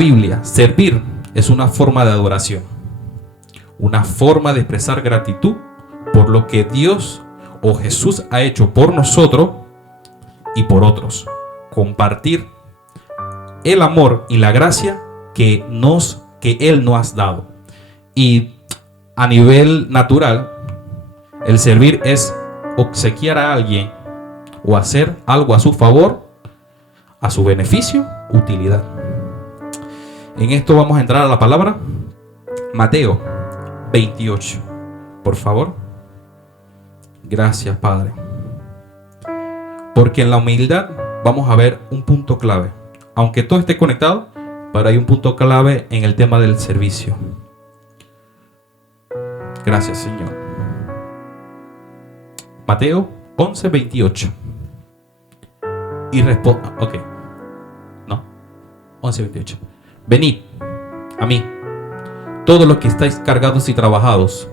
Biblia, servir es una forma de adoración, una forma de expresar gratitud por lo que Dios o Jesús ha hecho por nosotros y por otros. Compartir el amor y la gracia que Él nos ha dado. Y a nivel natural, el servir es obsequiar a alguien o hacer algo a su favor, a su beneficio, utilidad. En esto vamos a entrar a la palabra Mateo 28, por favor. Gracias, Padre. Porque en la humildad vamos a ver un punto clave. Aunque todo esté conectado, pero hay un punto clave en el tema del servicio. Gracias, Señor. Mateo 11, 28. Y responde. Ok. No. 11, 28. Venid a mí, todos los que estáis cargados y trabajados,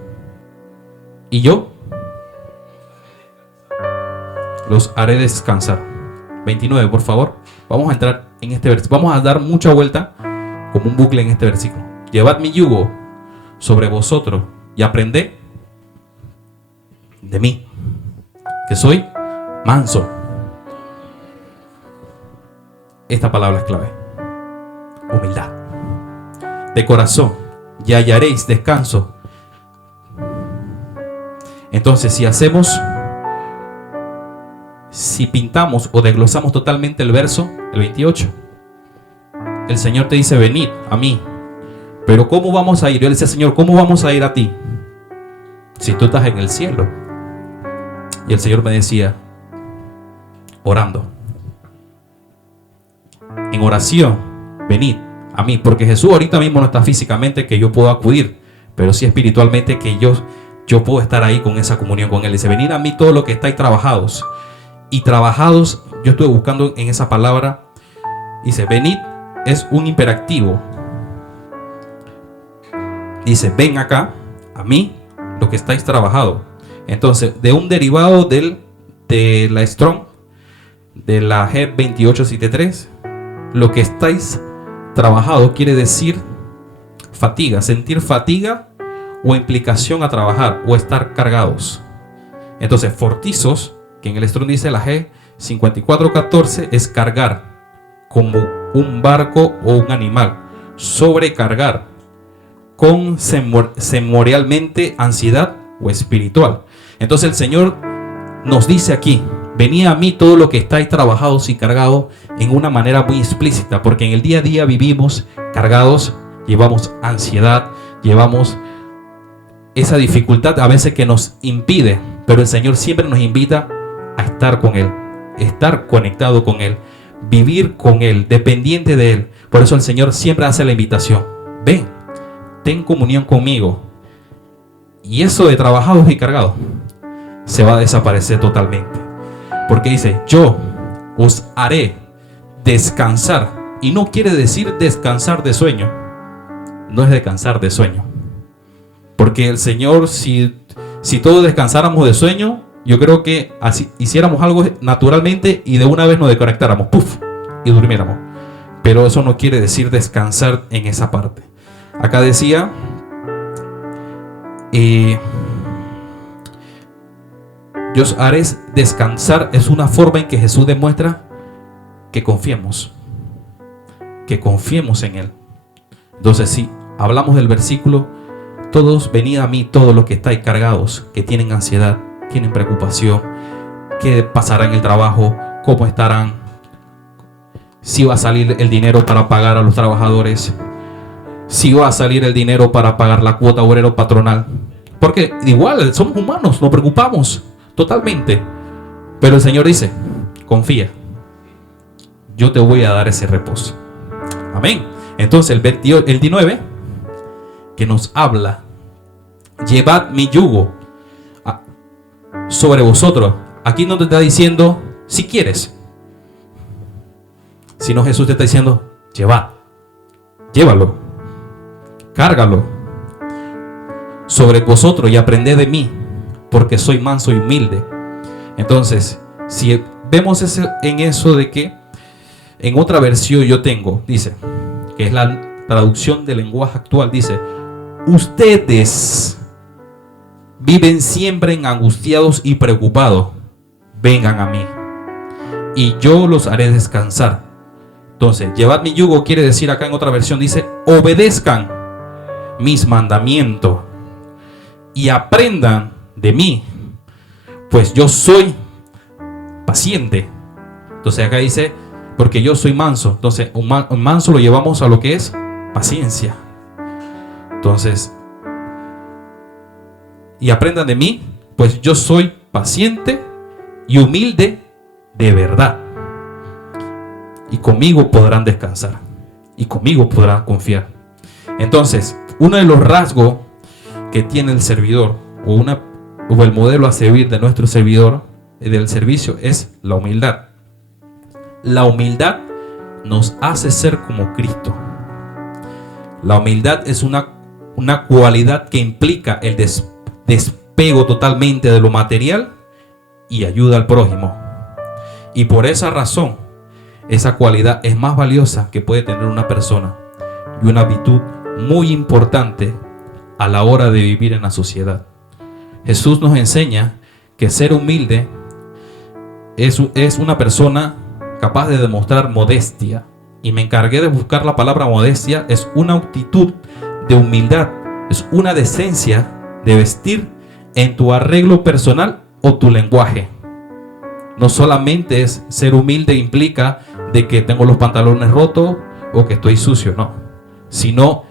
y yo los haré descansar. 29, por favor. Vamos a entrar en este versículo. Vamos a dar mucha vuelta como un bucle en este versículo. Llevad mi yugo sobre vosotros y aprended de mí, que soy manso. Esta palabra es clave. Humildad de corazón, y hallaréis descanso. Entonces, si pintamos o desglosamos totalmente el verso, el 28, el Señor te dice: venid a mí. Pero ¿cómo vamos a ir? Yo le decía: Señor, ¿cómo vamos a ir a ti si tú estás en el cielo? Y el Señor me decía: orando. En oración, venid a mí. Porque Jesús ahorita mismo no está físicamente que yo puedo acudir, pero sí espiritualmente que yo puedo estar ahí con esa comunión con Él. Dice: venid a mí todos los que estáis trabajados. Y trabajados, yo estuve buscando en esa palabra. Dice: venid es un imperativo. Dice: ven acá a mí los que estáis trabajados. Entonces, de un derivado de la Strong, de la G2873, lo que estáis trabajados quiere decir fatiga, sentir fatiga o implicación a trabajar o estar cargados. Entonces, fortizos, que en el Strong dice la G5414, es cargar como un barco o un animal, sobrecargar con semorialmente ansiedad o espiritual. Entonces el Señor nos dice aquí: venid a mí todos los que estáis trabajados y cargados, en una manera muy explícita, porque en el día a día vivimos cargados, llevamos ansiedad, llevamos esa dificultad a veces que nos impide, pero el Señor siempre nos invita a estar con Él, estar conectado con Él, vivir con Él, dependiente de Él. Por eso el Señor siempre hace la invitación: ven, ten comunión conmigo. Y eso de trabajados y cargados se va a desaparecer totalmente, porque dice: yo os haré descansar. Y no quiere decir descansar de sueño, no es descansar de sueño, porque el Señor, si todos descansáramos de sueño, yo creo que así hiciéramos algo naturalmente y de una vez nos desconectáramos, ¡puf!, y durmiéramos. Pero eso no quiere decir descansar en esa parte. Acá decía: yo os haré descansar. Es una forma en que Jesús demuestra que confiemos en Él. Entonces, si hablamos del versículo: todos venid a mí, todos los que estáis cargados, que tienen ansiedad, tienen preocupación, qué pasará en el trabajo, cómo estarán, si va a salir el dinero para pagar a los trabajadores, si va a salir el dinero para pagar la cuota obrero patronal, porque igual somos humanos, nos preocupamos totalmente, pero el Señor dice: confía, yo te voy a dar ese reposo. Amén. Entonces el 19 que nos habla: llevad mi yugo sobre vosotros. Aquí no te está diciendo si quieres, sino Jesús te está diciendo: llévalo, cárgalo sobre vosotros y aprended de mí, porque soy manso y humilde. Entonces, si vemos en eso de que en otra versión yo tengo, dice: que es la traducción del lenguaje actual, dice: ustedes viven siempre angustiados y preocupados. Vengan a mí y yo los haré descansar. Entonces, llevad mi yugo quiere decir, acá en otra versión dice: obedezcan mis mandamientos y aprendan de mí, pues yo soy paciente. Entonces acá dice: porque yo soy manso. Entonces un manso lo llevamos a lo que es paciencia. Entonces, y aprendan de mí, pues yo soy paciente y humilde de verdad, y conmigo podrán descansar y conmigo podrán confiar. Entonces, uno de los rasgos que tiene el servidor o el modelo a servir de nuestro servidor del servicio es la humildad. La humildad nos hace ser como Cristo. La humildad es una cualidad que implica el despego totalmente de lo material y ayuda al prójimo. Y por esa razón, esa cualidad es más valiosa que puede tener una persona, y una virtud muy importante a la hora de vivir en la sociedad. Jesús nos enseña que ser humilde es una persona capaz de demostrar modestia. Y me encargué de buscar la palabra modestia. Es una actitud de humildad, es una decencia de vestir en tu arreglo personal o tu lenguaje. No solamente es ser humilde implica de que tengo los pantalones rotos o que estoy sucio, no. Sino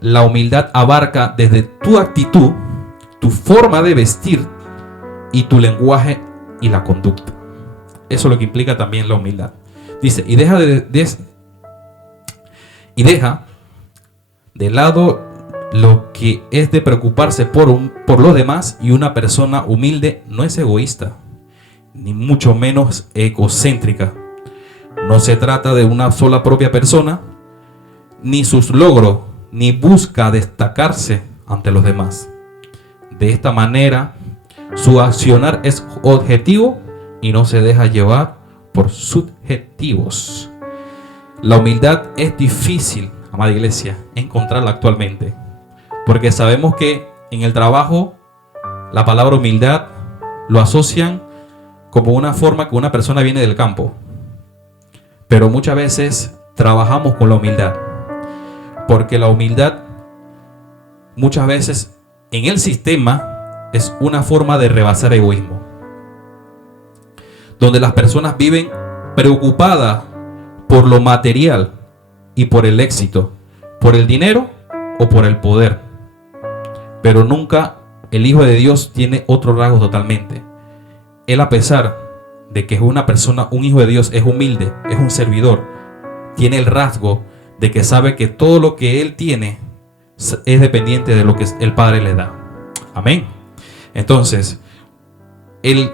la humildad abarca desde tu actitud, tu forma de vestir y tu lenguaje y la conducta. Eso es lo que implica también la humildad. Dice: y deja de lado lo que es de preocuparse por los demás, y una persona humilde no es egoísta, ni mucho menos egocéntrica. No se trata de una sola propia persona, ni sus logros, ni busca destacarse ante los demás. De esta manera, su accionar es objetivo y no se deja llevar por subjetivos. La humildad es difícil, amada iglesia, encontrarla actualmente, porque sabemos que en el trabajo la palabra humildad lo asocian como una forma que una persona viene del campo, pero muchas veces trabajamos con la humildad, porque la humildad muchas veces en el sistema es una forma de rebasar egoísmo, donde las personas viven preocupadas por lo material y por el éxito, por el dinero o por el poder. Pero nunca el Hijo de Dios tiene otro rasgo totalmente. Él, a pesar de que es una persona, un hijo de Dios, es humilde, es un servidor, tiene el rasgo de que sabe que todo lo que él tiene es dependiente de lo que el Padre le da. Amén. Entonces, el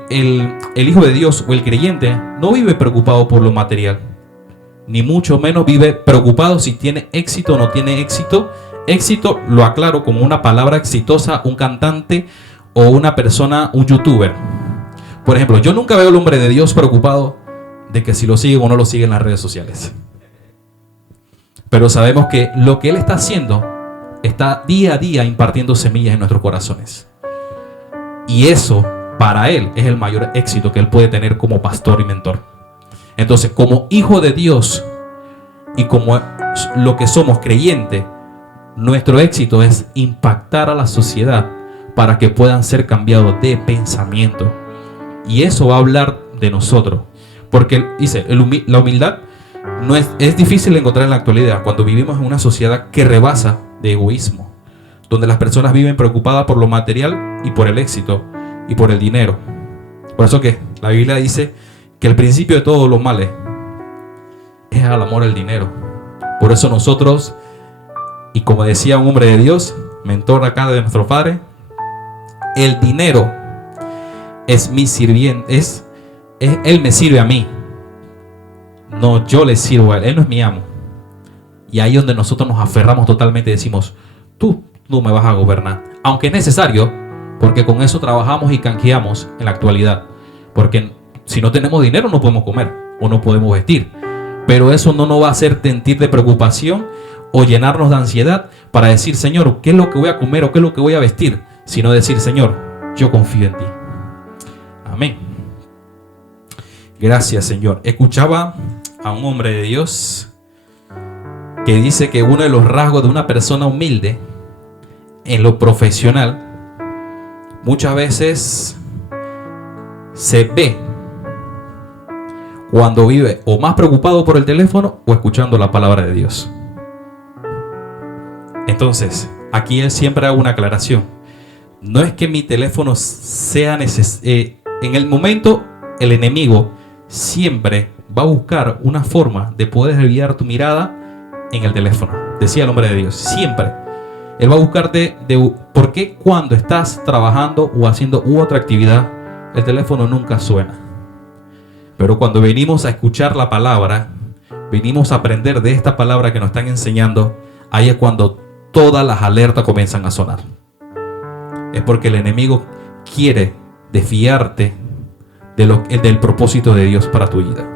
Hijo de Dios o el creyente no vive preocupado por lo material, ni mucho menos vive preocupado si tiene éxito o no tiene éxito. Éxito lo aclaro como una palabra exitosa, un cantante o una persona, un youtuber. Por ejemplo, yo nunca veo al hombre de Dios preocupado de que si lo siguen o no lo siguen en las redes sociales. Pero sabemos que lo que él está haciendo está día a día impartiendo semillas en nuestros corazones. Y eso, para él, es el mayor éxito que él puede tener como pastor y mentor. Entonces, como hijo de Dios y como lo que somos creyentes, nuestro éxito es impactar a la sociedad para que puedan ser cambiados de pensamiento. Y eso va a hablar de nosotros. Porque dice, la humildad no es difícil de encontrar en la actualidad cuando vivimos en una sociedad que rebasa de egoísmo, donde las personas viven preocupadas por lo material y por el éxito y por el dinero. Por eso que la Biblia dice que el principio de todos los males es el amor al dinero. Por eso nosotros, y como decía un hombre de Dios, mentor acá de nuestro Padre, el dinero es mi sirviente, él me sirve a mí, no yo le sirvo a él no es mi amo. Y ahí es donde nosotros nos aferramos totalmente y decimos, tú me vas a gobernar, aunque es necesario, porque con eso trabajamos y canjeamos en la actualidad, porque si no tenemos dinero no podemos comer o no podemos vestir, pero eso no nos va a hacer sentir de preocupación o llenarnos de ansiedad para decir, Señor, ¿qué es lo que voy a comer o qué es lo que voy a vestir? Sino decir, Señor, yo confío en ti. Amén. Gracias, Señor. Escuchaba a un hombre de Dios que dice que uno de los rasgos de una persona humilde en lo profesional muchas veces se ve cuando vive o más preocupado por el teléfono o escuchando la palabra de Dios. Entonces, aquí él siempre hago una aclaración. No es que mi teléfono sea necesario. En el momento, el enemigo siempre va a buscar una forma de poder desviar tu mirada en el teléfono. Decía el hombre de Dios, siempre. Él va a buscarte ¿por qué cuando estás trabajando o haciendo otra actividad, el teléfono nunca suena? Pero cuando venimos a escuchar la palabra, venimos a aprender de esta palabra que nos están enseñando, ahí es cuando todas las alertas comienzan a sonar. Es porque el enemigo quiere desviarte del propósito de Dios para tu vida.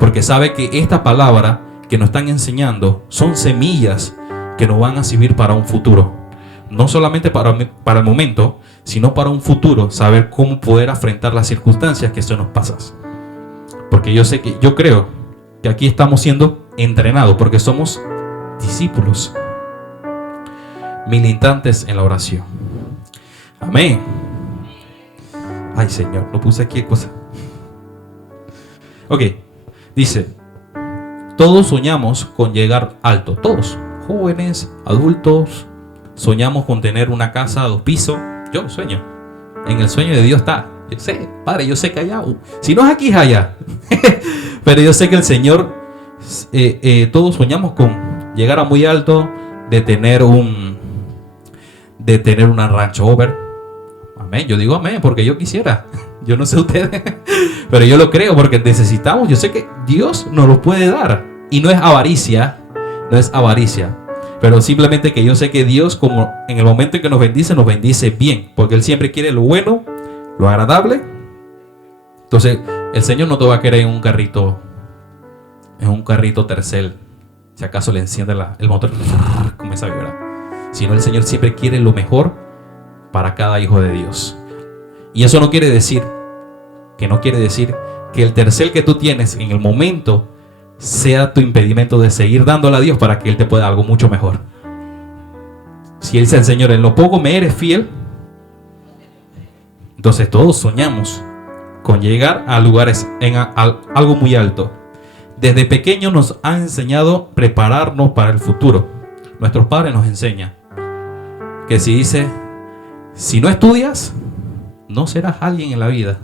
Porque sabe que esta palabra que nos están enseñando son semillas que nos van a servir para un futuro. No solamente para el momento, sino para un futuro, saber cómo poder afrontar las circunstancias que se nos pasan. Porque yo creo que aquí estamos siendo entrenados porque somos discípulos militantes en la oración. Amén. Ay, Señor, no puse aquí cosa. Ok, dice, todos soñamos con llegar alto, todos, jóvenes, adultos, soñamos con tener una casa a 2 pisos. Yo lo sueño. En el sueño de Dios está. Yo sé, Padre, yo sé que allá, si no es aquí, es allá. Pero yo sé que el Señor, todos soñamos con llegar a muy alto, de tener una Range Rover. Amén, yo digo amén porque yo quisiera. Yo no sé ustedes, pero yo lo creo porque necesitamos. Yo sé que Dios nos lo puede dar y no es avaricia, pero simplemente que yo sé que Dios, como en el momento en que nos bendice bien, porque Él siempre quiere lo bueno, lo agradable. Entonces el Señor no te va a querer en un carrito Tercel, si acaso le enciende el motor, comienza a vibrar. Sino el Señor siempre quiere lo mejor para cada hijo de Dios. Y eso no quiere decir que el Tercel que tú tienes en el momento sea tu impedimento de seguir dándole a Dios para que Él te pueda dar algo mucho mejor. Si Él dice al Señor, en lo poco me eres fiel, entonces todos soñamos con llegar a lugares, algo muy alto. Desde pequeños nos han enseñado a prepararnos para el futuro. Nuestros padres nos enseñan que si no estudias, no serás alguien en la vida.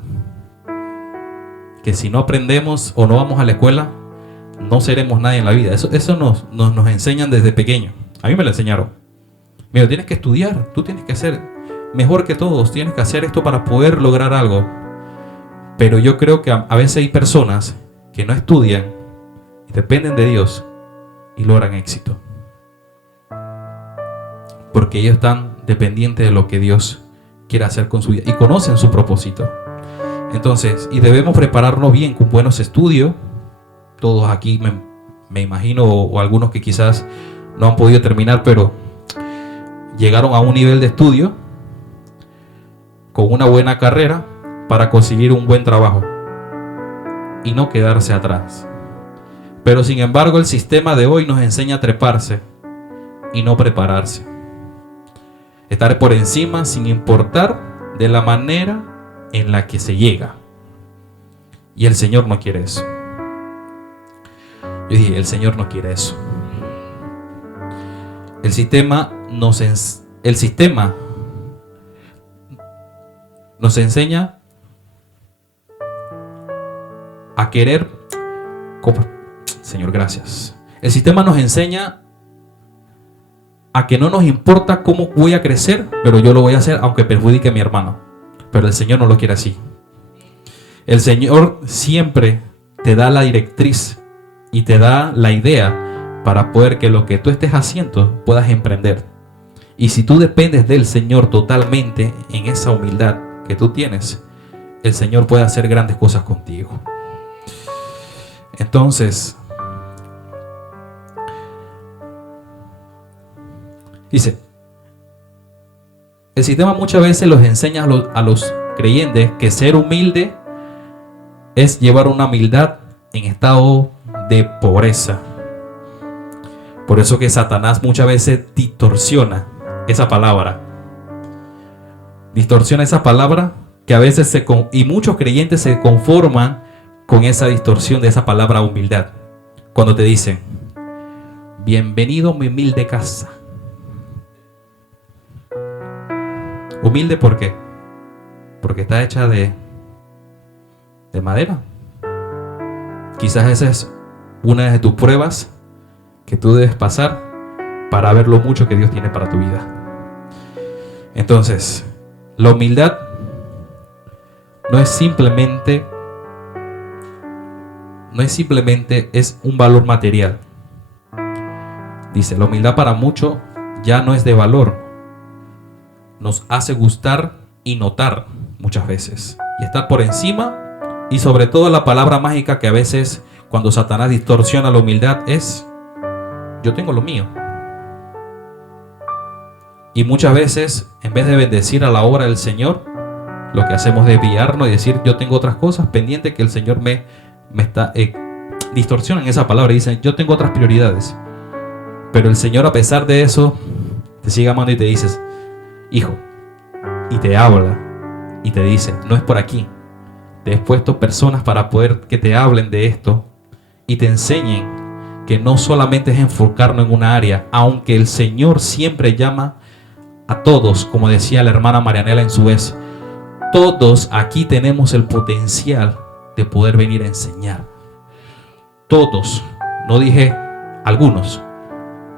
Que si no aprendemos o no vamos a la escuela, no seremos nadie en la vida. Eso nos enseñan desde pequeño. A mí me lo enseñaron. Mira, tienes que estudiar, tú tienes que ser mejor que todos, tienes que hacer esto para poder lograr algo. Pero yo creo que a veces hay personas que no estudian y dependen de Dios y logran éxito. Porque ellos están dependientes de lo que Dios quiere hacer con su vida y conocen su propósito. Entonces, y debemos prepararnos bien con buenos estudios. Todos aquí me imagino, o algunos que quizás no han podido terminar, pero llegaron a un nivel de estudio con una buena carrera para conseguir un buen trabajo y no quedarse atrás. Pero sin embargo, el sistema de hoy nos enseña a treparse y no prepararse. Estar por encima sin importar de la manera en la que se llega. Y el Señor no quiere eso. Yo dije, el Señor no quiere eso. El sistema nos enseña a querer. Señor, gracias. El sistema nos enseña a que no nos importa cómo voy a crecer, pero yo lo voy a hacer aunque perjudique a mi hermano. Pero el Señor no lo quiere así. El Señor siempre te da la directriz y te da la idea para poder que lo que tú estés haciendo puedas emprender. Y si tú dependes del Señor totalmente en esa humildad que tú tienes, el Señor puede hacer grandes cosas contigo. Entonces, Dice, el sistema muchas veces los enseña a los creyentes que ser humilde es llevar una humildad en estado de pobreza. Por eso que Satanás muchas veces distorsiona esa palabra. Distorsiona esa palabra que a veces y muchos creyentes se conforman con esa distorsión de esa palabra humildad. Cuando te dicen, bienvenido a mi humilde casa. Humilde, ¿por qué? Porque está hecha de madera. Quizás esa es una de tus pruebas que tú debes pasar para ver lo mucho que Dios tiene para tu vida. Entonces, la humildad no es simplemente es un valor material. Dice, la humildad para muchos ya no es de valor. Nos hace gustar y notar muchas veces. Y estar por encima. Y sobre todo la palabra mágica que a veces cuando Satanás distorsiona la humildad es, yo tengo lo mío. Y muchas veces, en vez de bendecir a la obra del Señor, lo que hacemos es desviarnos y decir, yo tengo otras cosas pendientes que el Señor me está... distorsionan esa palabra y dicen, yo tengo otras prioridades. Pero el Señor, a pesar de eso, te sigue amando y te dice, hijo, y te habla y te dice, no es por aquí. Te he puesto personas para poder que te hablen de esto y te enseñen que no solamente es enfocarnos en una área, aunque el Señor siempre llama a todos, como decía la hermana Marianela en su vez, todos aquí tenemos el potencial de poder venir a enseñar. Todos, no dije algunos,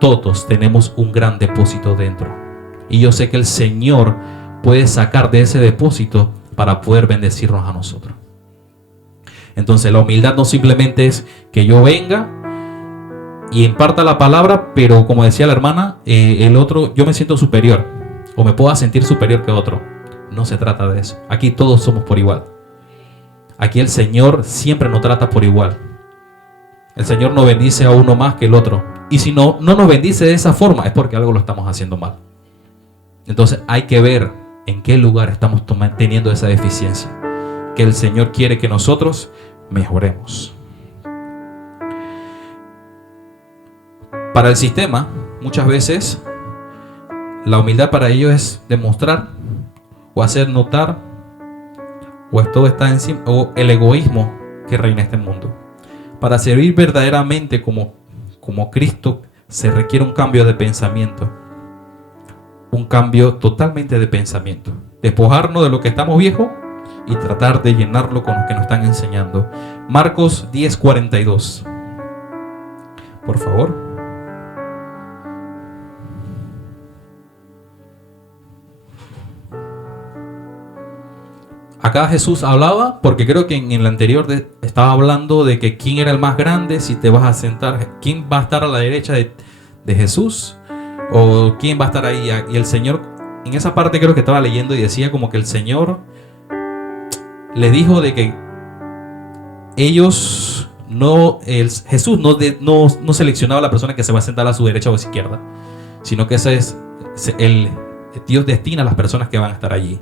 todos tenemos un gran depósito dentro. Y yo sé que el Señor puede sacar de ese depósito para poder bendecirnos a nosotros. Entonces la humildad no simplemente es que yo venga y imparta la palabra, pero como decía la hermana, el otro, yo me siento superior o me puedo sentir superior que otro. No se trata de eso. Aquí todos somos por igual. Aquí el Señor siempre nos trata por igual. El Señor no bendice a uno más que el otro. Y si no nos bendice de esa forma, es porque algo lo estamos haciendo mal. Entonces hay que ver en qué lugar estamos teniendo esa deficiencia, que el Señor quiere que nosotros mejoremos. Para el sistema, muchas veces, la humildad para ellos es demostrar o hacer notar o todo está encima, o el egoísmo que reina en este mundo. Para servir verdaderamente como Cristo se requiere un cambio de pensamiento. Un cambio totalmente de pensamiento. Despojarnos de lo que estamos viejos y tratar de llenarlo con lo que nos están enseñando. Marcos 10:42. Por favor. Acá Jesús hablaba, porque creo que en el anterior estaba hablando de que quién era el más grande, si te vas a sentar, quién va a estar a la derecha de Jesús, o quién va a estar ahí. Y el Señor, en esa parte creo que estaba leyendo y decía como que el Señor le dijo de que Jesús no seleccionaba a la persona que se va a sentar a su derecha o a su izquierda, sino que Dios destina a las personas que van a estar allí.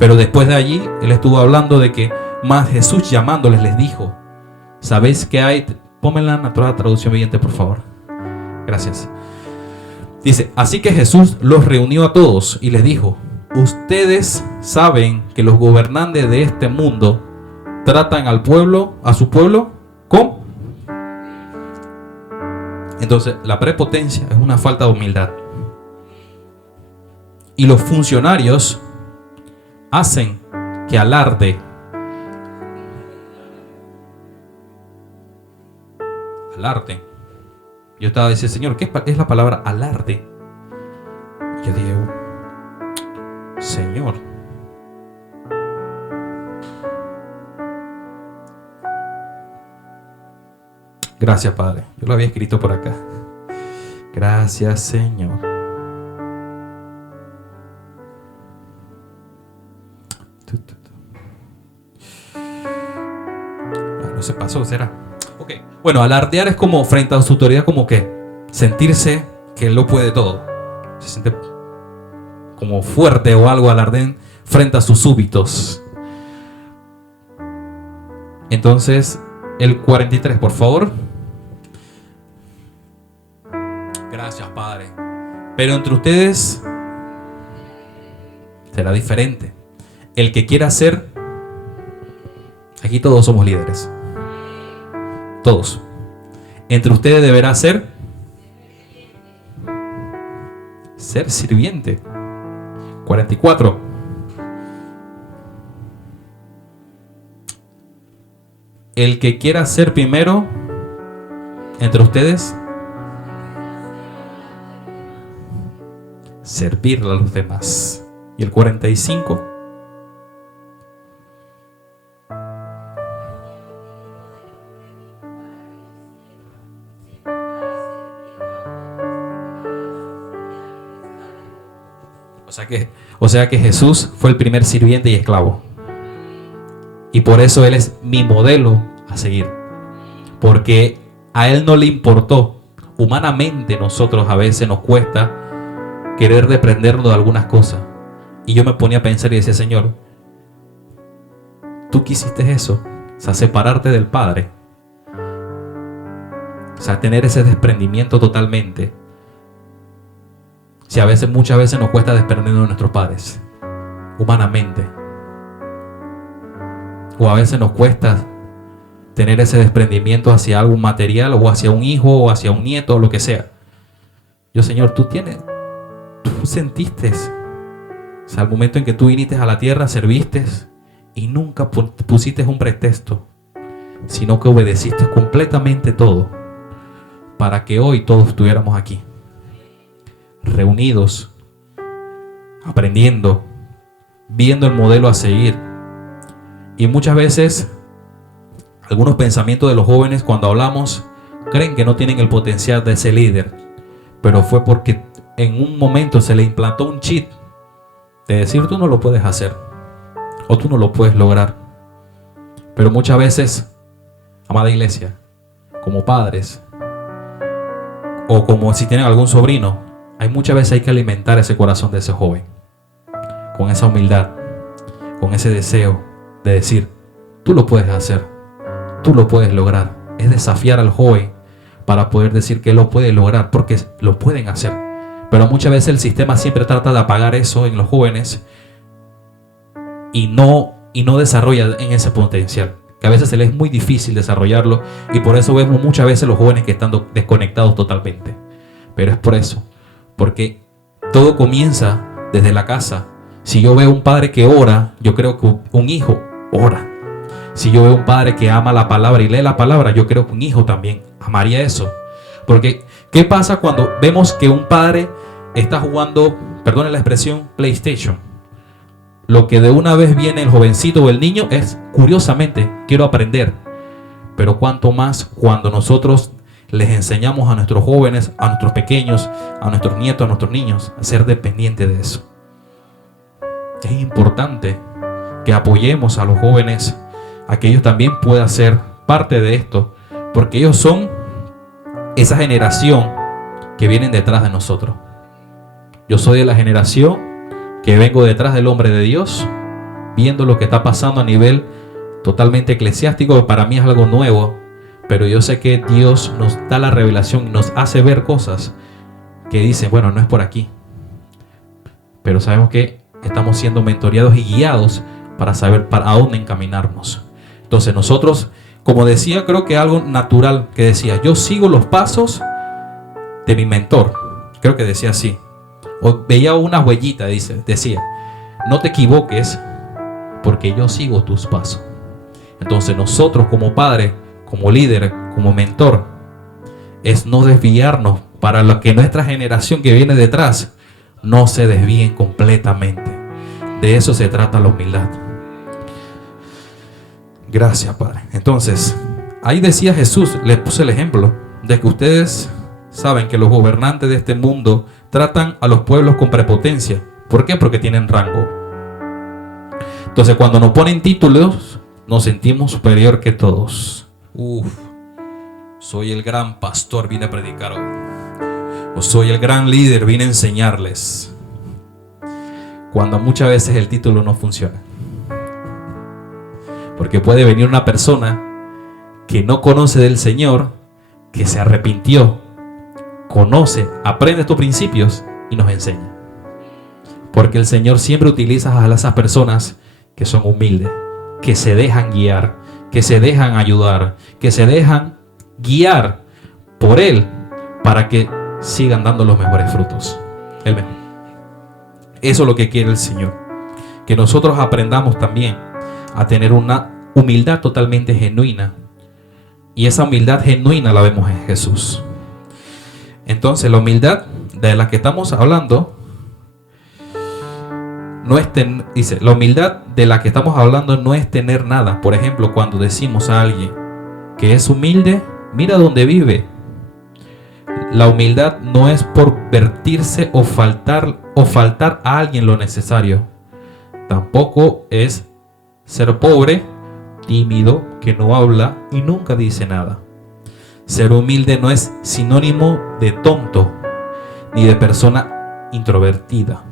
Pero después de allí, Él estuvo hablando de que más Jesús llamándoles les dijo, ¿sabéis qué hay? Pónganla en la nueva traducción viviente, por favor. Gracias. Dice, así que Jesús los reunió a todos y les dijo, ustedes saben que los gobernantes de este mundo tratan a su pueblo, ¿cómo? Entonces, la prepotencia es una falta de humildad. Y los funcionarios hacen que alarde. Alarde. Yo estaba diciendo, Señor, ¿qué es la palabra alarde? Yo dije, Señor. Gracias, Padre. Yo lo había escrito por acá. Gracias, Señor. No se pasó, ¿será? Ok. Bueno, alardear es como frente a su autoridad, como que sentirse que él lo puede todo. Se siente como fuerte o algo alardén frente a sus súbditos. Entonces, el 43, por favor. Gracias, Padre. Pero entre ustedes será diferente. El que quiera ser, aquí todos somos líderes. Todos. Entre ustedes deberá ser sirviente. 44. El que quiera ser primero entre ustedes, servir a los demás. Y el 45. O sea que Jesús fue el primer sirviente y esclavo. Y por eso Él es mi modelo a seguir. Porque a Él no le importó. Humanamente nosotros a veces nos cuesta querer desprendernos de algunas cosas. Y yo me ponía a pensar y decía, Señor, tú quisiste eso. O sea, separarte del Padre. O sea, tener ese desprendimiento totalmente. Si a veces, muchas veces nos cuesta desprendernos de nuestros padres, humanamente. O a veces nos cuesta tener ese desprendimiento hacia algo material, o hacia un hijo, o hacia un nieto, o lo que sea. Yo, Señor, tú sentiste, o sea, al momento en que tú viniste a la tierra, serviste, y nunca pusiste un pretexto, sino que obedeciste completamente todo, para que hoy todos estuviéramos aquí. Reunidos, aprendiendo, viendo el modelo a seguir. Y muchas veces algunos pensamientos de los jóvenes cuando hablamos creen que no tienen el potencial de ese líder, pero fue porque en un momento se le implantó un chip de decir tú no lo puedes hacer o tú no lo puedes lograr. Pero muchas veces, amada iglesia, como padres o como si tienen algún sobrino, muchas veces hay que alimentar ese corazón de ese joven con esa humildad, con ese deseo de decir, tú lo puedes hacer, tú lo puedes lograr. Es desafiar al joven para poder decir que lo puede lograr, porque lo pueden hacer. Pero muchas veces el sistema siempre trata de apagar eso en los jóvenes y no desarrolla en ese potencial, que a veces se les es muy difícil desarrollarlo, y por eso vemos muchas veces los jóvenes que están desconectados totalmente. Pero es por eso, porque todo comienza desde la casa. Si yo veo un padre que ora, yo creo que un hijo ora. Si yo veo un padre que ama la palabra y lee la palabra, yo creo que un hijo también amaría eso. Porque, ¿qué pasa cuando vemos que un padre está jugando, perdone la expresión, PlayStation? Lo que de una vez viene el jovencito o el niño es, curiosamente, quiero aprender. Pero cuánto más cuando nosotros les enseñamos a nuestros jóvenes, a nuestros pequeños, a nuestros nietos, a nuestros niños, a ser dependientes de eso. Es importante que apoyemos a los jóvenes, a que ellos también puedan ser parte de esto, porque ellos son esa generación que vienen detrás de nosotros. Yo soy de la generación que vengo detrás del hombre de Dios, viendo lo que está pasando a nivel totalmente eclesiástico, que para mí es algo nuevo. Pero yo sé que Dios nos da la revelación y nos hace ver cosas que dicen, bueno, no es por aquí. Pero sabemos que estamos siendo mentoreados y guiados para saber para dónde encaminarnos. Entonces nosotros, como decía, creo que algo natural que decía, yo sigo los pasos de mi mentor. Creo que decía así. O veía una huellita, decía, no te equivoques porque yo sigo tus pasos. Entonces nosotros como padres, como líder, como mentor, es no desviarnos para lo que nuestra generación que viene detrás no se desvíen completamente. De eso se trata la humildad. Gracias, Padre. Entonces, ahí decía Jesús, les puse el ejemplo de que ustedes saben que los gobernantes de este mundo tratan a los pueblos con prepotencia. ¿Por qué? Porque tienen rango. Entonces, cuando nos ponen títulos, nos sentimos superior que todos. Soy el gran pastor, vine a predicar hoy. O soy el gran líder, vine a enseñarles. Cuando muchas veces el título no funciona. Porque puede venir una persona que no conoce del Señor, que se arrepintió, conoce, aprende estos principios y nos enseña. Porque el Señor siempre utiliza a esas personas que son humildes, que se dejan guiar, que se dejan ayudar, que se dejan guiar por Él para que sigan dando los mejores frutos. Eso es lo que quiere el Señor. Que nosotros aprendamos también a tener una humildad totalmente genuina. Y esa humildad genuina la vemos en Jesús. Entonces la humildad de la que estamos hablando no es la humildad de la que estamos hablando no es tener nada. Por ejemplo, cuando decimos a alguien que es humilde, mira dónde vive. La humildad no es por vertirse o faltar a alguien lo necesario. Tampoco es ser pobre, tímido, que no habla y nunca dice nada. Ser humilde no es sinónimo de tonto ni de persona introvertida.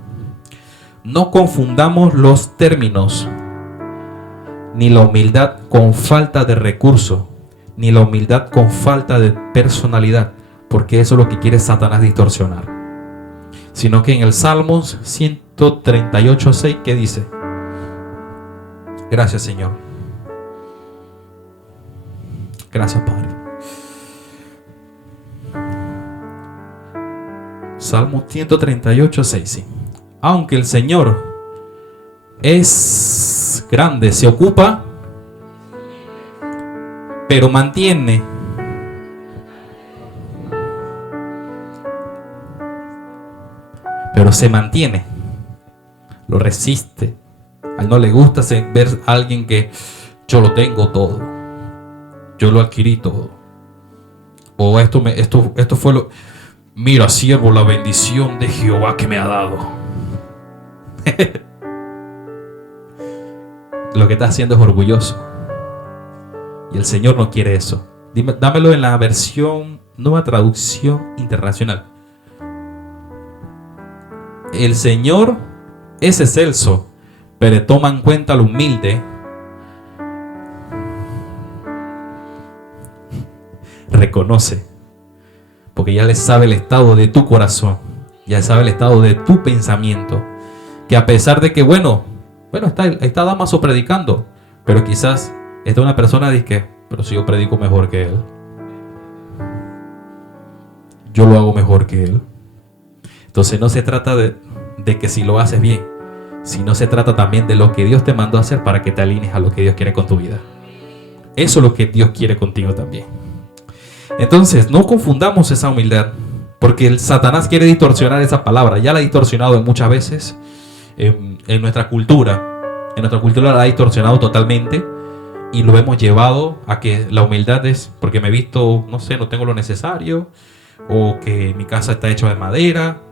No confundamos los términos, ni la humildad con falta de recursos, ni la humildad con falta de personalidad, porque eso es lo que quiere Satanás distorsionar. Sino que en el Salmos 138:6, ¿qué dice? Gracias, Señor. Gracias, Padre. Salmo 138:6, sí. Aunque el Señor es grande, se ocupa, pero mantiene. Pero se mantiene. Lo resiste. A él no le gusta ver a alguien que yo lo tengo todo. Yo lo adquirí todo. O esto fue lo... Mira, siervo, la bendición de Jehová que me ha dado. Lo que está haciendo es orgulloso. Y el Señor no quiere eso. Dámelo en la versión, nueva traducción internacional. El Señor es excelso, pero toma en cuenta al humilde. Reconoce, porque ya le sabe el estado de tu corazón, ya sabe el estado de tu pensamiento, que a pesar de que bueno, está Damaso predicando, pero quizás esta una persona dice, pero si yo predico mejor que él, yo lo hago mejor que él. Entonces no se trata de que si lo haces bien, sino se trata también de lo que Dios te mandó a hacer para que te alinees a lo que Dios quiere con tu vida. Eso es lo que Dios quiere contigo también. Entonces no confundamos esa humildad, porque el Satanás quiere distorsionar esa palabra. Ya la ha distorsionado muchas veces en nuestra cultura. En nuestra cultura la ha distorsionado totalmente y lo hemos llevado a que la humildad es porque me he visto, no sé, no tengo lo necesario, o que mi casa está hecha de madera,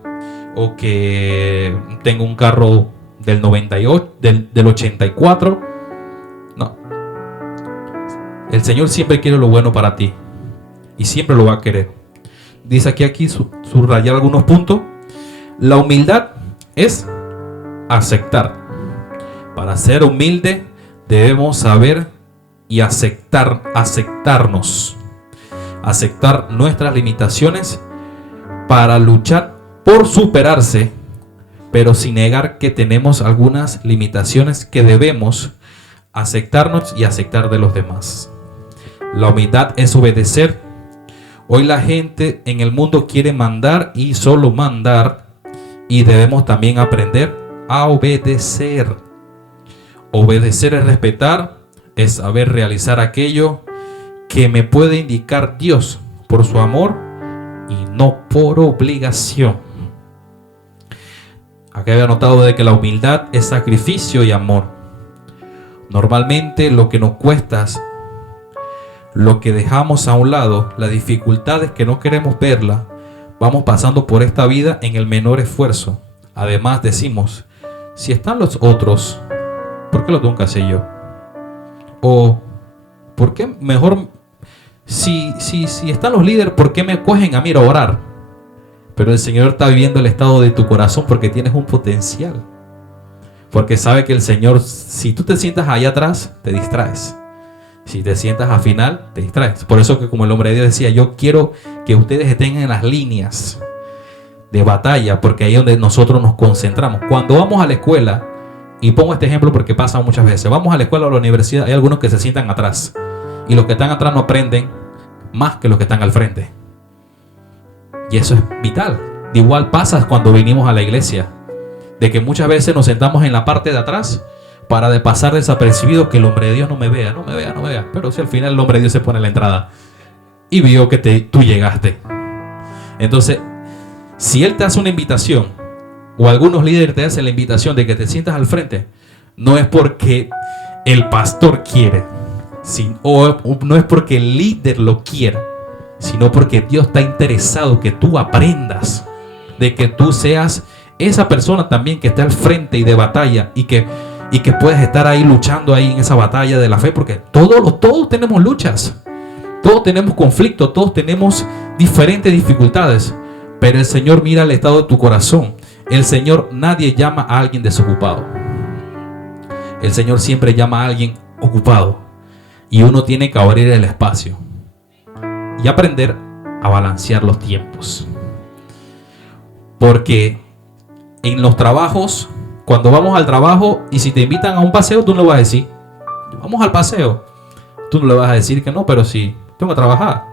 o que tengo un carro del 98, del 84. No. El Señor siempre quiere lo bueno para ti y siempre lo va a querer. Dice aquí subrayar algunos puntos. La humildad es aceptar. Para ser humilde debemos saber y aceptarnos. Aceptar nuestras limitaciones para luchar por superarse, pero sin negar que tenemos algunas limitaciones que debemos aceptarnos y aceptar de los demás. La humildad es obedecer. Hoy la gente en el mundo quiere mandar y solo mandar, y debemos también aprender a obedecer. Obedecer es respetar, es saber realizar aquello que me puede indicar Dios por su amor y no por obligación. Aquí había notado de que la humildad es sacrificio y amor. Normalmente lo que nos cuesta, lo que dejamos a un lado, las dificultades que no queremos verla, vamos pasando por esta vida en el menor esfuerzo. Además decimos, si están los otros, ¿por qué lo tengo que hacer yo? O, ¿por qué mejor, si están los líderes, ¿por qué me cogen a mí a orar? Pero el Señor está viviendo el estado de tu corazón porque tienes un potencial. Porque sabe que el Señor, si tú te sientas allá atrás, te distraes. Si te sientas al final, te distraes. Por eso que como el hombre de Dios decía, yo quiero que ustedes estén en las líneas de batalla, porque ahí es donde nosotros nos concentramos. Cuando vamos a la escuela, y pongo este ejemplo porque pasa muchas veces, vamos a la escuela o a la universidad, hay algunos que se sientan atrás. Y los que están atrás no aprenden más que los que están al frente. Y eso es vital. De igual pasa cuando vinimos a la iglesia, de que muchas veces nos sentamos en la parte de atrás para de pasar desapercibido, que el hombre de Dios no me vea. Pero si al final el hombre de Dios se pone en la entrada y vio que tú llegaste. Entonces, si él te hace una invitación, o algunos líderes te hacen la invitación de que te sientas al frente, no es porque el pastor quiere, o no es porque el líder lo quiera, sino porque Dios está interesado que tú aprendas, de que tú seas esa persona también que esté al frente y de batalla, y que puedes estar ahí luchando ahí en esa batalla de la fe, porque todos tenemos luchas, todos tenemos conflictos, todos tenemos diferentes dificultades, pero el Señor mira el estado de tu corazón. El Señor, nadie llama a alguien desocupado. El Señor siempre llama a alguien ocupado, y uno tiene que abrir el espacio y aprender a balancear los tiempos, porque en los trabajos, cuando vamos al trabajo y si te invitan a un paseo, tú no le vas a decir, vamos al paseo. Tú no le vas a decir que no, pero sí, tengo que trabajar.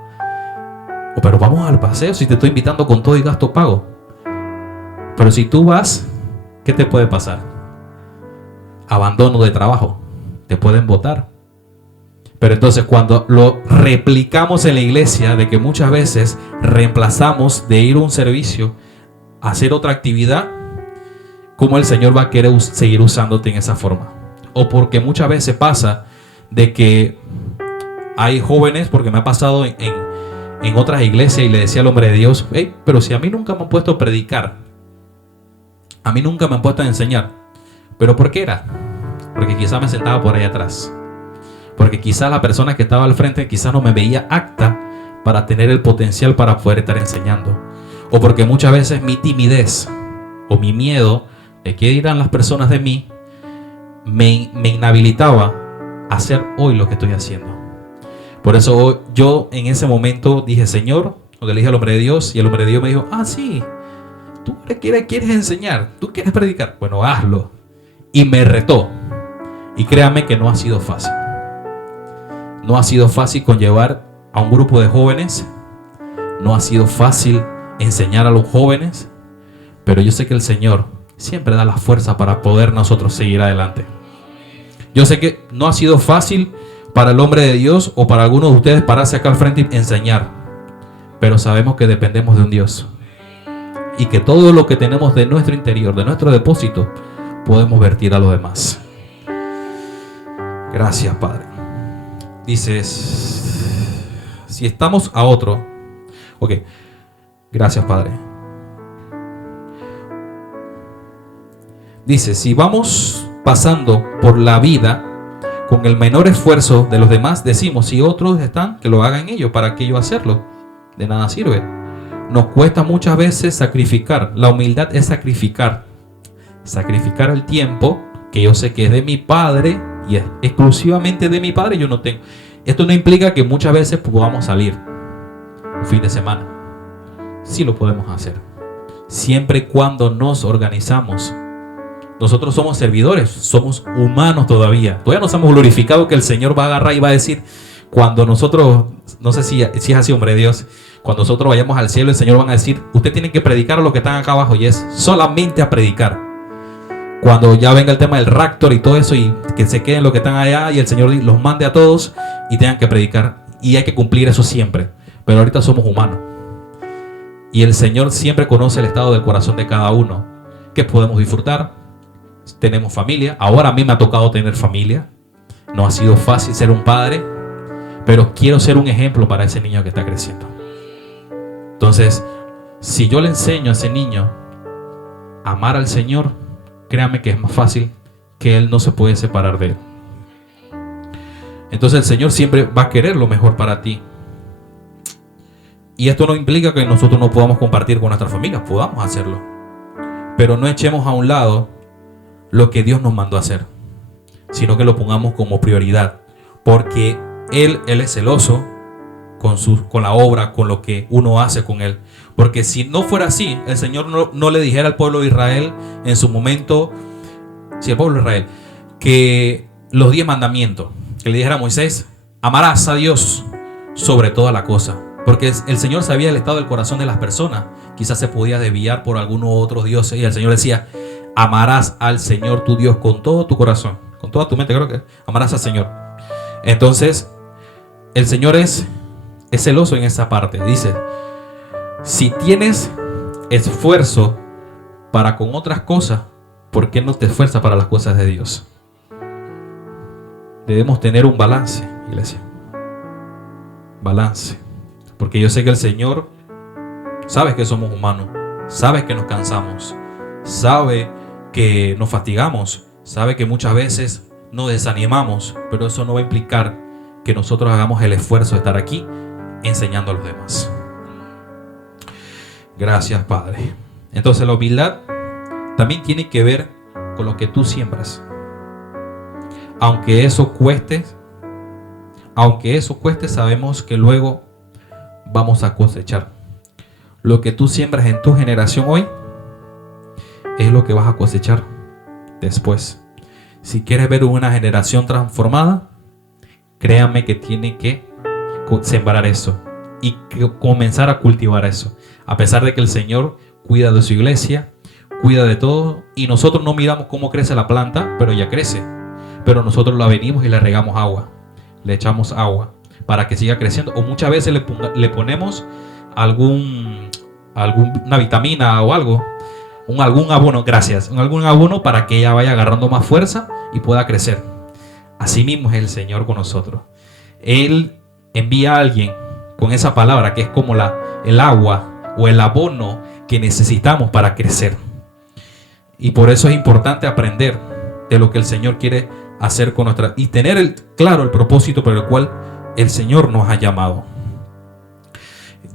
O pero vamos al paseo si te estoy invitando con todo y gasto pago. Pero si tú vas, ¿qué te puede pasar? Abandono de trabajo. Te pueden botar. Pero entonces cuando lo replicamos en la iglesia, de que muchas veces reemplazamos de ir a un servicio a hacer otra actividad, ¿cómo el Señor va a querer seguir usándote en esa forma? O porque muchas veces pasa de que hay jóvenes, porque me ha pasado en otras iglesias, y le decía al hombre de Dios, hey, pero si a mí nunca me han puesto a predicar, a mí nunca me han puesto a enseñar. ¿Pero por qué era? Porque quizás me sentaba por ahí atrás, porque quizás la persona que estaba al frente quizás no me veía apta para tener el potencial para poder estar enseñando, o porque muchas veces mi timidez o mi miedo de qué dirán las personas de mí me inhabilitaba a hacer hoy lo que estoy haciendo. Por eso yo en ese momento dije, Señor, lo que le dije al hombre de Dios, y el hombre de Dios me dijo, sí, tú quieres enseñar, tú quieres predicar, bueno, hazlo. Y me retó, y créame que no ha sido fácil. No ha sido fácil conllevar a un grupo de jóvenes, no ha sido fácil enseñar a los jóvenes, pero yo sé que el Señor siempre da la fuerza para poder nosotros seguir adelante. Yo sé que no ha sido fácil para el hombre de Dios o para algunos de ustedes pararse acá al frente y enseñar, pero sabemos que dependemos de un Dios, y que todo lo que tenemos de nuestro interior, de nuestro depósito, podemos vertir a los demás. Gracias, Padre. Dices, si estamos a otro, ok, gracias, Padre. Dice, si vamos pasando por la vida con el menor esfuerzo de los demás, decimos, si otros están, que lo hagan ellos, ¿para qué yo hacerlo? De nada sirve. Nos cuesta muchas veces sacrificar. La humildad es sacrificar el tiempo que yo sé que es de mi Padre, y es exclusivamente de mi Padre. Yo no tengo. Esto no implica que muchas veces podamos salir un fin de semana. Sí lo podemos hacer, siempre y cuando nos organizamos. Nosotros somos servidores, somos humanos todavía. Todavía no somos glorificados, que el Señor va a agarrar y va a decir, cuando nosotros, no sé si es así, hombre de Dios, cuando nosotros vayamos al cielo, el Señor va a decir, usted tiene que predicar a los que están acá abajo, y es solamente a predicar. Cuando ya venga el tema del raptor y todo eso, y que se queden los que están allá, y el Señor los mande a todos y tengan que predicar, y hay que cumplir eso siempre. Pero ahorita somos humanos, y el Señor siempre conoce el estado del corazón de cada uno, que podemos disfrutar. Tenemos familia. Ahora a mí me ha tocado tener familia. No ha sido fácil ser un padre, pero quiero ser un ejemplo para ese niño que está creciendo. Entonces, si yo le enseño a ese niño a amar al Señor, créame que es más fácil, que él no se puede separar de él. Entonces el Señor siempre va a querer lo mejor para ti. Y esto no implica que nosotros no podamos compartir con nuestras familias, podamos hacerlo. Pero no echemos a un lado lo que Dios nos mandó a hacer, sino que lo pongamos como prioridad. Porque Él es celoso con la obra, con lo que uno hace con Él. Porque si no fuera así, el Señor no le dijera al pueblo de Israel en su momento, si el pueblo de Israel, que los 10 mandamientos, que le dijera a Moisés, amarás a Dios sobre toda la cosa. Porque el Señor sabía el estado del corazón de las personas. Quizás se podía desviar por algunos otros dioses. Y el Señor decía, amarás al Señor tu Dios con todo tu corazón, con toda tu mente, creo que amarás al Señor. Entonces, el Señor es celoso en esa parte. Dice, si tienes esfuerzo para con otras cosas, ¿por qué no te esfuerzas para las cosas de Dios? Debemos tener un balance, iglesia. Balance. Porque yo sé que el Señor sabe que somos humanos, sabe que nos cansamos, sabe que nos fatigamos, sabe que muchas veces nos desanimamos, pero eso no va a implicar que nosotros hagamos el esfuerzo de estar aquí enseñando a los demás. Gracias, Padre. Entonces la humildad también tiene que ver con lo que tú siembras. Aunque eso cueste, sabemos que luego vamos a cosechar. Lo que tú siembras en tu generación hoy es lo que vas a cosechar después. Si quieres ver una generación transformada, créanme que tiene que sembrar eso y comenzar a cultivar eso. A pesar de que el Señor cuida de su iglesia, cuida de todo, y nosotros no miramos cómo crece la planta, pero ya crece. Pero nosotros la venimos y le regamos agua, le echamos agua para que siga creciendo, o muchas veces le ponemos alguna vitamina o algo, algún abono, algún abono para que ella vaya agarrando más fuerza y pueda crecer. Así mismo es el Señor con nosotros. Él envía a alguien con esa palabra que es como el agua o el abono que necesitamos para crecer. Y por eso es importante aprender de lo que el Señor quiere hacer con nuestra, y tener claro el propósito por el cual el Señor nos ha llamado.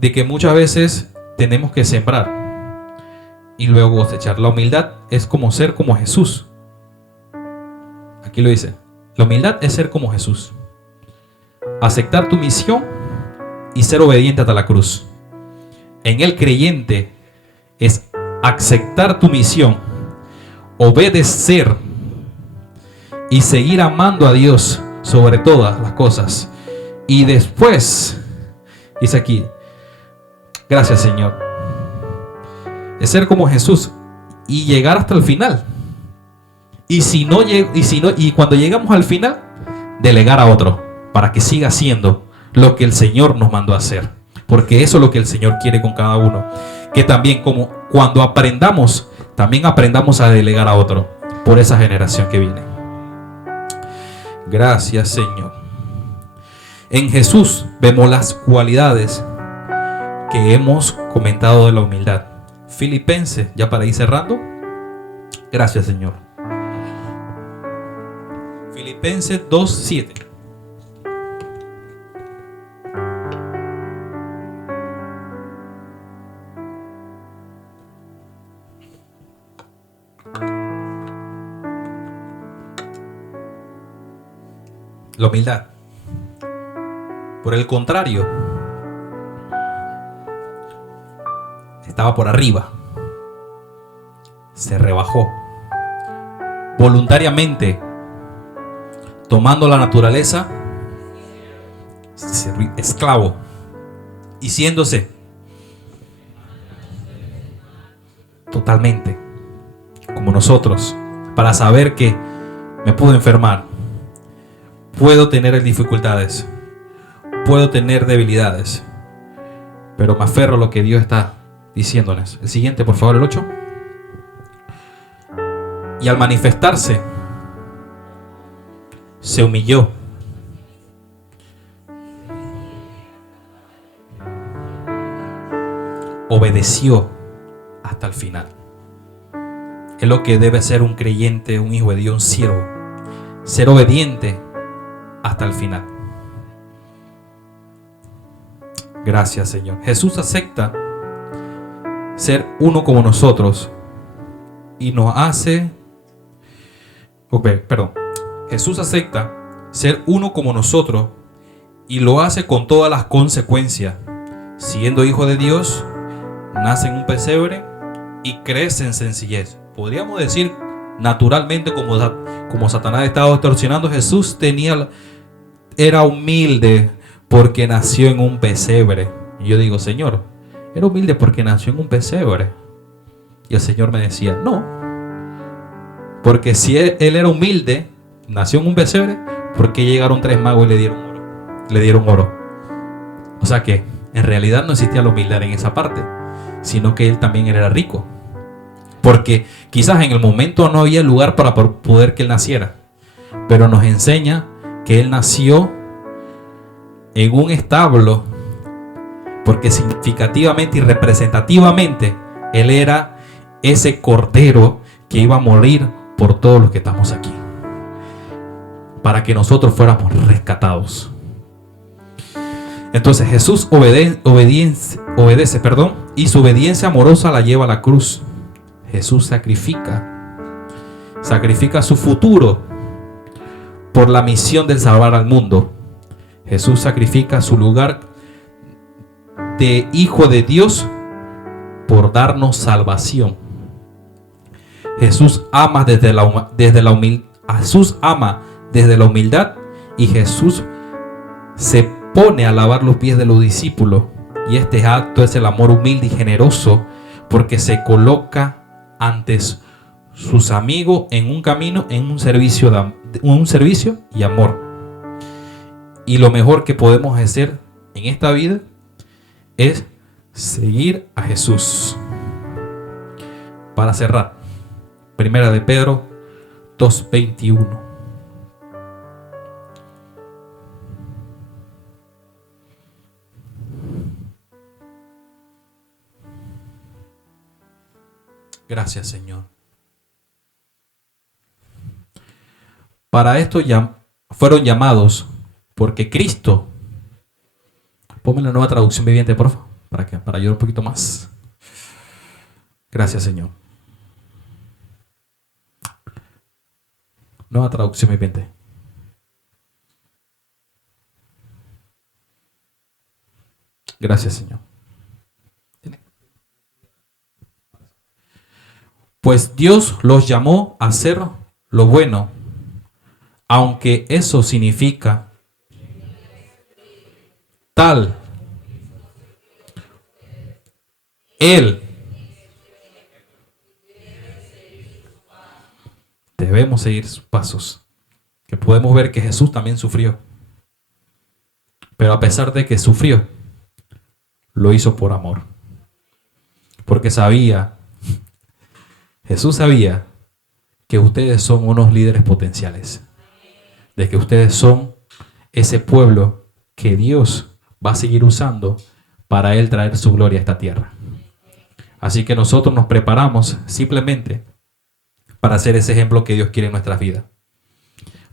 De que muchas veces tenemos que sembrar y luego cosechar. La humildad es como ser como Jesús. Aquí lo dice. La humildad es ser como Jesús. Aceptar tu misión y ser obediente hasta la cruz. En el creyente es aceptar tu misión, obedecer y seguir amando a Dios sobre todas las cosas. Y después, dice aquí, gracias Señor, es ser como Jesús y llegar hasta el final. Y cuando llegamos al final, delegar a otro para que siga haciendo lo que el Señor nos mandó a hacer. Porque eso es lo que el Señor quiere con cada uno. Que también, como cuando aprendamos, también aprendamos a delegar a otro por esa generación que viene. Gracias, Señor. En Jesús vemos las cualidades que hemos comentado de la humildad. Filipenses, ya para ir cerrando. Gracias, Señor. Filipenses 2:7. La humildad, por el contrario, estaba por arriba, se rebajó voluntariamente, tomando la naturaleza esclavo, hiciéndose totalmente como nosotros, para saber que me puedo enfermar, puedo tener dificultades, puedo tener debilidades, pero me aferro a lo que Dios está diciéndoles. El siguiente, por favor, el 8. Y al manifestarse, se humilló. Obedeció hasta el final. Es lo que debe ser un creyente, un hijo de Dios, un siervo. Ser obediente hasta el final. Gracias, Señor. Jesús acepta ser uno como nosotros y nos hace... Perdón. Jesús acepta ser uno como nosotros y lo hace con todas las consecuencias. Siendo hijo de Dios, nace en un pesebre y crece en sencillez. Podríamos decir naturalmente, como Satanás estaba extorsionando, Jesús era humilde porque nació en un pesebre. Y yo digo, Señor, era humilde porque nació en un pesebre. Y el Señor me decía, no, porque si él era humilde, nació en un pesebre, ¿por qué llegaron 3 magos y le dieron oro? Le dieron oro. O sea que en realidad no existía la humildad en esa parte, sino que él también era rico. Porque quizás en el momento no había lugar para poder que él naciera, pero nos enseña que él nació en un establo, porque significativamente y representativamente él era ese cordero que iba a morir por todos los que estamos aquí, para que nosotros fuéramos rescatados. Entonces Jesús obedece, y su obediencia amorosa la lleva a la cruz. Jesús sacrifica su futuro por la misión de salvar al mundo. Jesús sacrifica su lugar de hijo de Dios por darnos salvación. Jesús ama desde la humildad, y Jesús se pone a lavar los pies de los discípulos, y este acto es el amor humilde y generoso, porque se coloca ante sus amigos en un camino, en un servicio y amor. Y lo mejor que podemos hacer en esta vida es seguir a Jesús. Para cerrar, Primera de Pedro 2:21. Gracias, Señor. Para esto ya fueron llamados, porque Cristo... Ponme la Nueva Traducción Viviente, por favor, para ayudar un poquito más. Gracias, Señor. Nueva Traducción Viviente. Gracias, Señor. Pues Dios los llamó a hacer lo bueno, aunque eso significa tal. Él. Debemos seguir sus pasos. Que podemos ver que Jesús también sufrió. Pero a pesar de que sufrió, lo hizo por amor. Porque Jesús sabía que ustedes son unos líderes potenciales. De que ustedes son ese pueblo que Dios va a seguir usando para Él traer su gloria a esta tierra. Así que nosotros nos preparamos simplemente para ser ese ejemplo que Dios quiere en nuestras vidas.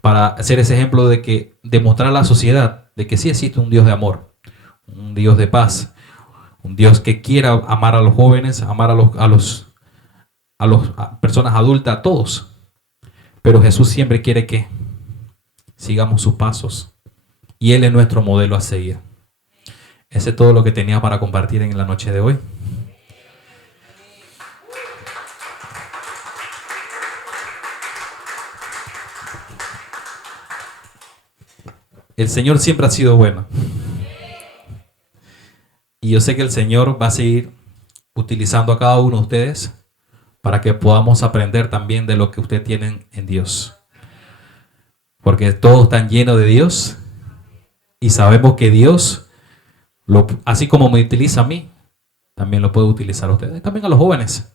Para ser ese ejemplo de demostrar a la sociedad de que sí existe un Dios de amor, un Dios de paz, un Dios que quiera amar a los jóvenes, amar a personas adultas, a todos. Pero Jesús siempre quiere que sigamos sus pasos. Y Él es nuestro modelo a seguir. Ese es todo lo que tenía para compartir en la noche de hoy. El Señor siempre ha sido bueno. Y yo sé que el Señor va a seguir utilizando a cada uno de ustedes para que podamos aprender también de lo que ustedes tienen en Dios. Porque todos están llenos de Dios y sabemos que Dios, así como me utiliza a mí, también lo puede utilizar a ustedes, también a los jóvenes.